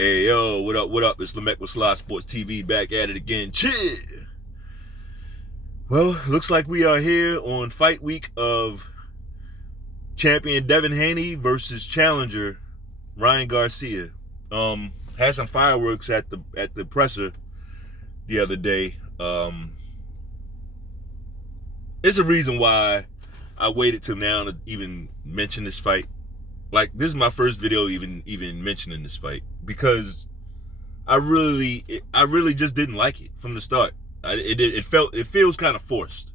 Hey, yo, what up, what up? It's Lamech with Selah Sports TV back at it again. Cheer! Well, looks like we are here on fight week of champion Devin Haney versus challenger Ryan Garcia. Had some fireworks at the presser the other day. It's a reason why I waited till now to even mention this fight. Like, this is my first video even mentioning this fight because I really just didn't like it from the start. It feels kind of forced,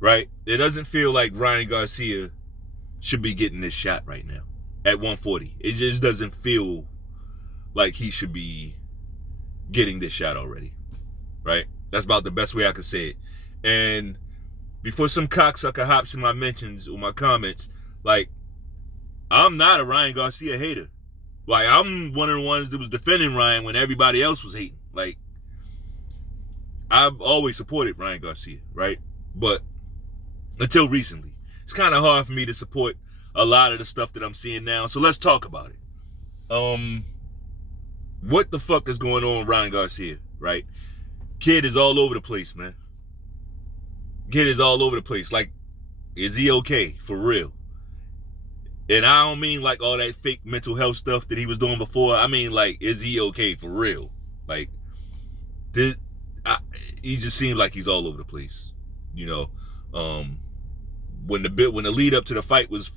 right? It doesn't feel like Ryan Garcia should be getting this shot right now at 140. It just doesn't feel like he should be getting this shot already, right? That's about the best way I could say it. And before some cocksucker hops in my mentions or my comments, like, I'm not a Ryan Garcia hater. Like, I'm one of the ones that was defending Ryan when everybody else was hating. Like, I've always supported Ryan Garcia, right? But until recently, it's kind of hard for me to support a lot of the stuff that I'm seeing now. So let's talk about it. What the fuck is going on with Ryan Garcia, right? Kid is all over the place, man. Kid is all over the place. Like, is he okay? For real? And I don't mean like all that fake mental health stuff that he was doing before. I mean, like, is he okay for real? Like, he just seems like he's all over the place. You know, when the lead up to the fight was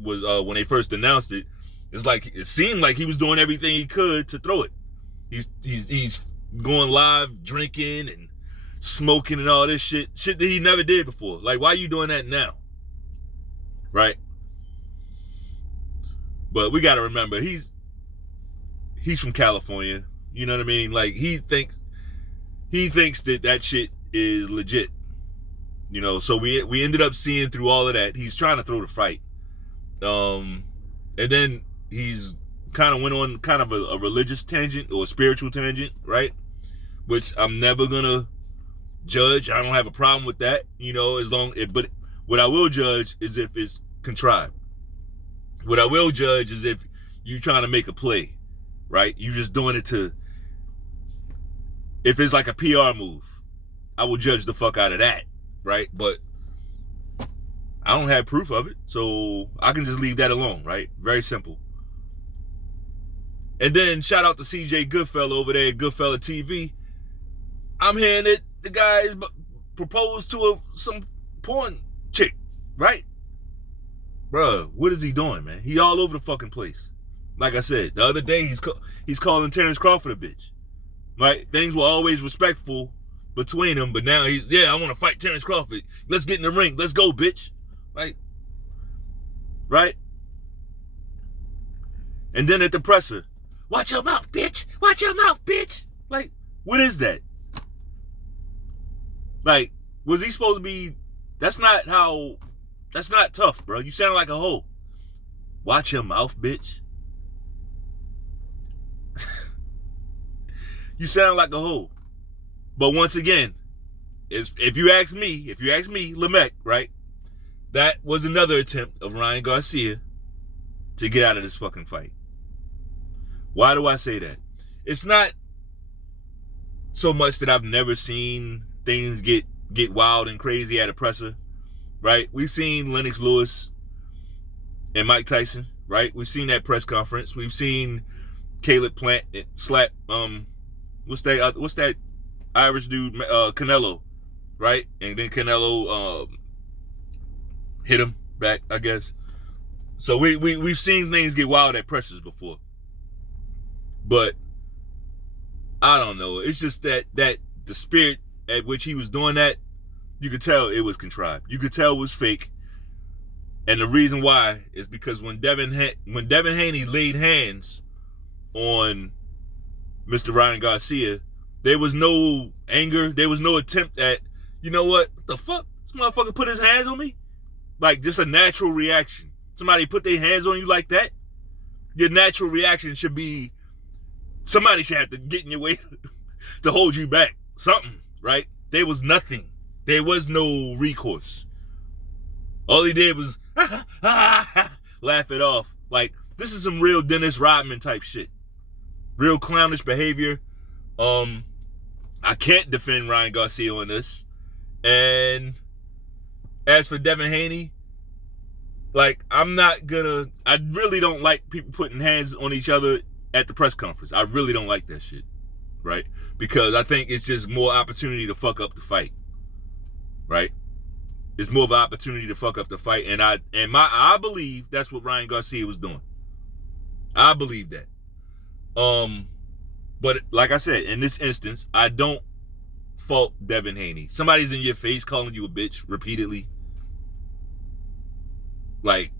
when they first announced it, it seemed like he was doing everything he could to throw it. He's going live, drinking and smoking and all this shit that he never did before. Like, why are you doing that now? Right? But we got to remember, he's from California. You know what I mean? Like, he thinks that shit is legit. You know, so we ended up seeing through all of that, he's trying to throw the fight. And then he's kind of went on kind of a religious tangent or a spiritual tangent, right? Which I'm never gonna judge. I don't have a problem with that, you know, but what I will judge is if it's contrived. What I will judge is if you're trying to make a play, right? You just doing it if it's like a PR move, I will judge the fuck out of that, right? But I don't have proof of it, so I can just leave that alone, right? Very simple. And then shout out to CJ Goodfella over there at Goodfella TV. I'm hearing that the guy is proposed to some porn chick, right? Bruh, what is he doing, man? He all over the fucking place. Like I said, the other day he's calling Terrence Crawford a bitch, right? Things were always respectful between them, but now I want to fight Terrence Crawford. Let's get in the ring. Let's go, bitch. Like, right? And then at the presser, watch your mouth, bitch. Watch your mouth, bitch. Like, what is that? Like, was he supposed to be? That's not tough, bro. You sound like a hoe. Watch your mouth, bitch. You sound like a hoe. But once again, if you ask me, Lamech, right? That was another attempt of Ryan Garcia to get out of this fucking fight. Why do I say that? It's not so much that I've never seen things get wild and crazy at a presser, right? We've seen Lennox Lewis and Mike Tyson, right? We've seen that press conference. We've seen Caleb Plant slap what's that Irish dude, Canelo, right? And then Canelo hit him back, I guess. So we've seen things get wild at pressers before. But I don't know. It's just that the spirit at which he was doing that, you could tell it was contrived. You could tell it was fake. And the reason why is because when Devin Haney laid hands on Mr. Ryan Garcia, there was no anger. There was no attempt at, you know what the fuck? This motherfucker put his hands on me? Like, just a natural reaction. Somebody put their hands on you like that? Your natural reaction should be, somebody should have to get in your way to hold you back. Something, right? There was nothing. There was no recourse. All he did was laugh it off. Like, this is some real Dennis Rodman type shit. Real clownish behavior. I can't defend Ryan Garcia on this. And as for Devin Haney, like, I really don't like people putting hands on each other at the press conference. I really don't like that shit, right? Because I think it's just more opportunity to fuck up the fight, right? It's more of an opportunity to fuck up the fight, and I believe that's what Ryan Garcia was doing. I believe that. But like I said, in this instance, I don't fault Devin Haney. Somebody's in your face calling you a bitch repeatedly. Like,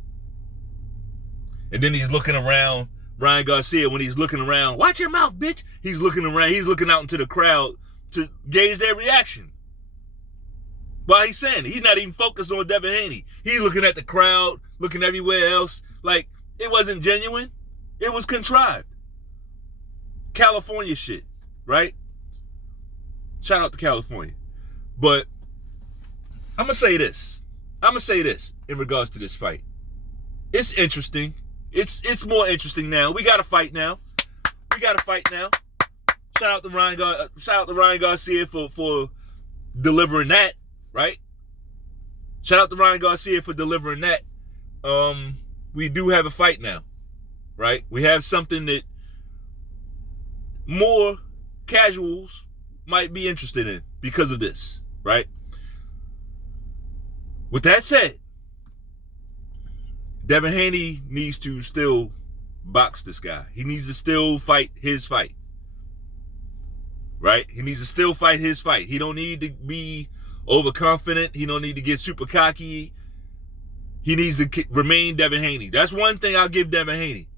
and then he's looking around. Ryan Garcia, when he's looking around, watch your mouth, bitch. He's looking around. He's looking out into the crowd to gauge their reaction. While he's saying it, he's not even focused on Devin Haney. He's looking at the crowd, looking everywhere else. Like, it wasn't genuine. It was contrived. California shit, right? Shout out to California. But I'm going to say this. In regards to this fight. It's interesting. It's more interesting now. We got a fight now. Shout out to Ryan Garcia for delivering that, right? Shout out to Ryan Garcia for delivering that. We do have a fight now, right? We have something that more casuals might be interested in because of this, right? With that said, Devin Haney needs to still box this guy. He needs to still fight his fight, right? He needs to still fight his fight. He don't need to be overconfident. He don't need to get super cocky. He needs to remain Devin Haney. That's one thing I'll give Devin Haney.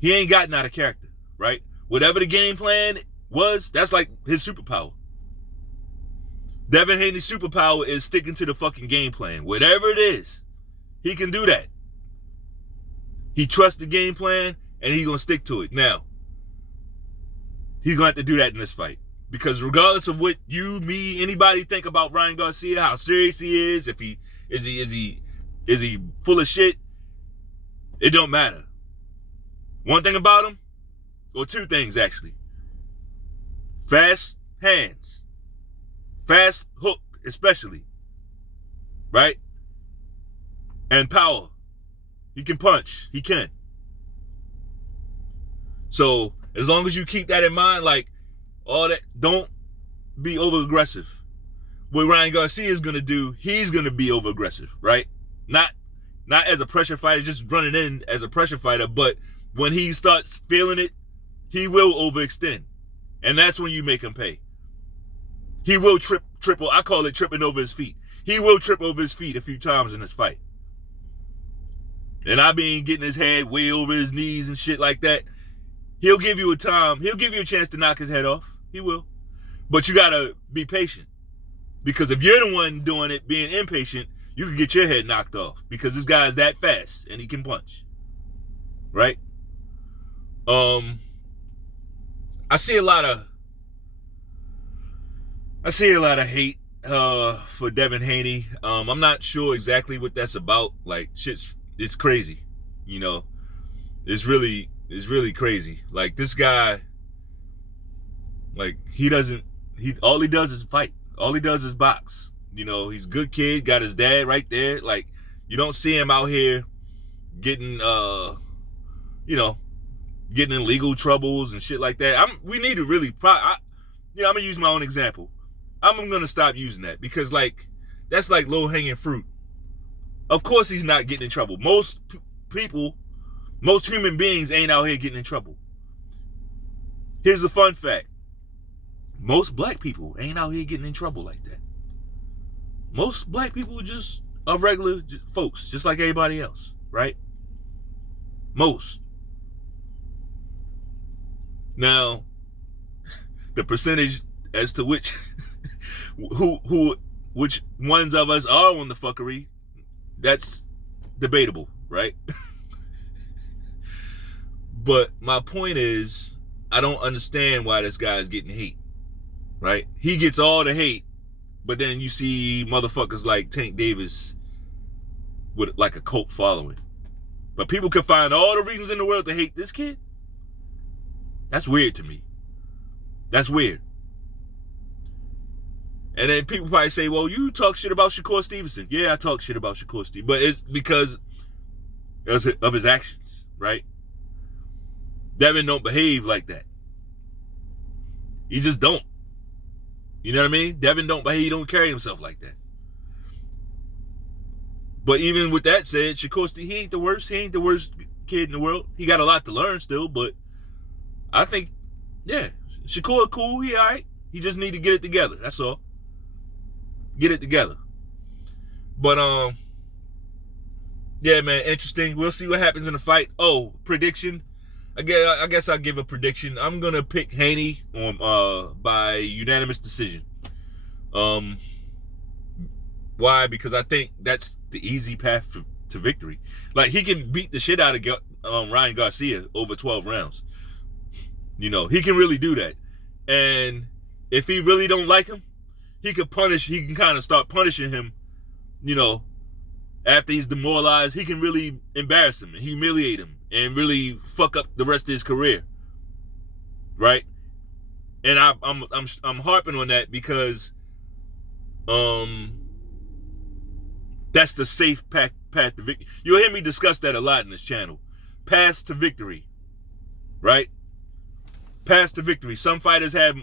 He ain't gotten out of character, right? Whatever the game plan was, that's like his superpower. Devin Haney's superpower is sticking to the fucking game plan. Whatever it is, he can do that. He trusts the game plan, and he's going to stick to it. Now, he's going to have to do that in this fight. Because regardless of what you, me, anybody think about Ryan Garcia, how serious he is, if he is he full of shit, it don't matter. One thing about him, or two things actually. Fast hands. Fast hook, especially. Right? And power. He can punch. He can. So, as long as you keep that in mind, like, all that, don't be over-aggressive. What Ryan Garcia is going to do, he's going to be over-aggressive, right? Not as a pressure fighter, just running in as a pressure fighter, but when he starts feeling it, he will overextend. And that's when you make him pay. He will triple, I call it tripping over his feet. He will trip over his feet a few times in this fight. And I mean getting his head way over his knees and shit like that. He'll give you a chance to knock his head off. He will. But you gotta be patient. Because if you're the one doing it, being impatient, you can get your head knocked off. Because this guy is that fast and he can punch. Right? I see a lot of hate for Devin Haney. I'm not sure exactly what that's about. Like, it's crazy. You know, it's really crazy. Like, this guy, like, all he does is fight. All he does is box. You know, he's a good kid, got his dad right there. Like, you don't see him out here getting getting in legal troubles and shit like that. We need to really, I'm gonna use my own example. I'm gonna stop using that because, like, that's like low-hanging fruit. Of course he's not getting in trouble. Most human beings ain't out here getting in trouble. Here's a fun fact. Most black people ain't out here getting in trouble like that. Most black people just are regular folks, just like everybody else, right? Most. Now, the percentage as to which which ones of us are on the fuckery, that's debatable, right? But my point is, I don't understand why this guy is getting hate, right? He gets all the hate, but then you see motherfuckers like Tank Davis with like a cult following. But people can find all the reasons in the world to hate this kid. That's weird to me. That's weird. And then people probably say, well, you talk shit about Shakur Stevenson. Yeah, I talk shit about Shakur Stevenson. But it's because of his actions, right? Devin don't behave like that. He just don't. You know what I mean? Devin don't behave. He don't carry himself like that. But even with that said, Shakur, he ain't the worst. He ain't the worst kid in the world. He got a lot to learn still, but I think, yeah, Shakur cool. He all right. He just need to get it together. That's all. Get it together. But yeah, man, interesting. We'll see what happens in the fight. Oh, prediction. I guess I'll give a prediction. I'm gonna pick Haney on by unanimous decision. Why? Because I think that's the easy path to victory. Like, he can beat the shit out of Ryan Garcia over 12 rounds. You know, he can really do that. And if he really don't like him, he can kind of start punishing him, you know, after he's demoralized. He can really embarrass him and humiliate him and really fuck up the rest of his career. Right? And I'm harping on that because that's the safe path to victory. You'll hear me discuss that a lot in this channel. Paths to victory. Right? Paths to victory. Some fighters have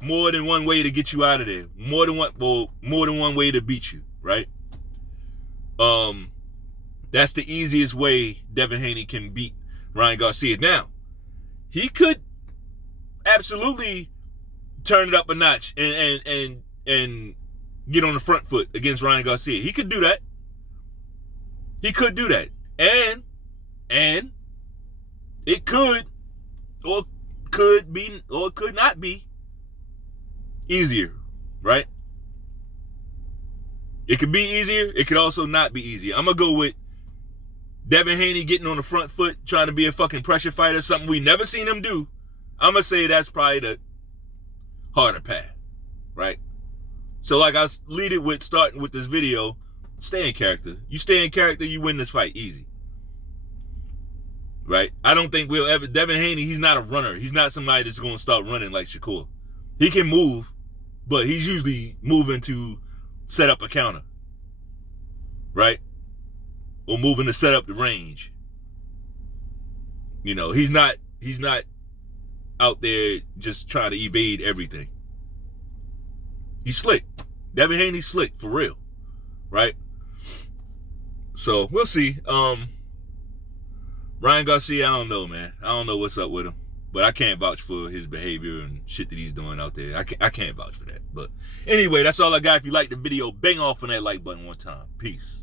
more than one way to get you out of there. More than one way to beat you, right? That's the easiest way Devin Haney can beat Ryan Garcia. Now, he could absolutely turn it up a notch and get on the front foot against Ryan Garcia. He could do that. He could do that. And it could be or it could not be easier, right? It could be easier. It could also not be easier. I'm going to go with Devin Haney getting on the front foot, trying to be a fucking pressure fighter, something we never seen him do. I'm going to say that's probably the harder path, right? So like I lead it with starting with this video, stay in character. You stay in character, you win this fight easy. Right? I don't think we'll ever... Devin Haney, he's not a runner. He's not somebody that's going to start running like Shakur. He can move, but he's usually moving to set up a counter. Right? Or moving to set up the range. You know, he's not out there just trying to evade everything. He's slick. Devin Haney's slick, for real. Right? So, we'll see. Ryan Garcia, I don't know, man. I don't know what's up with him. But I can't vouch for his behavior and shit that he's doing out there. I can't vouch for that. But anyway, that's all I got. If you liked the video, bang off on that like button one time. Peace.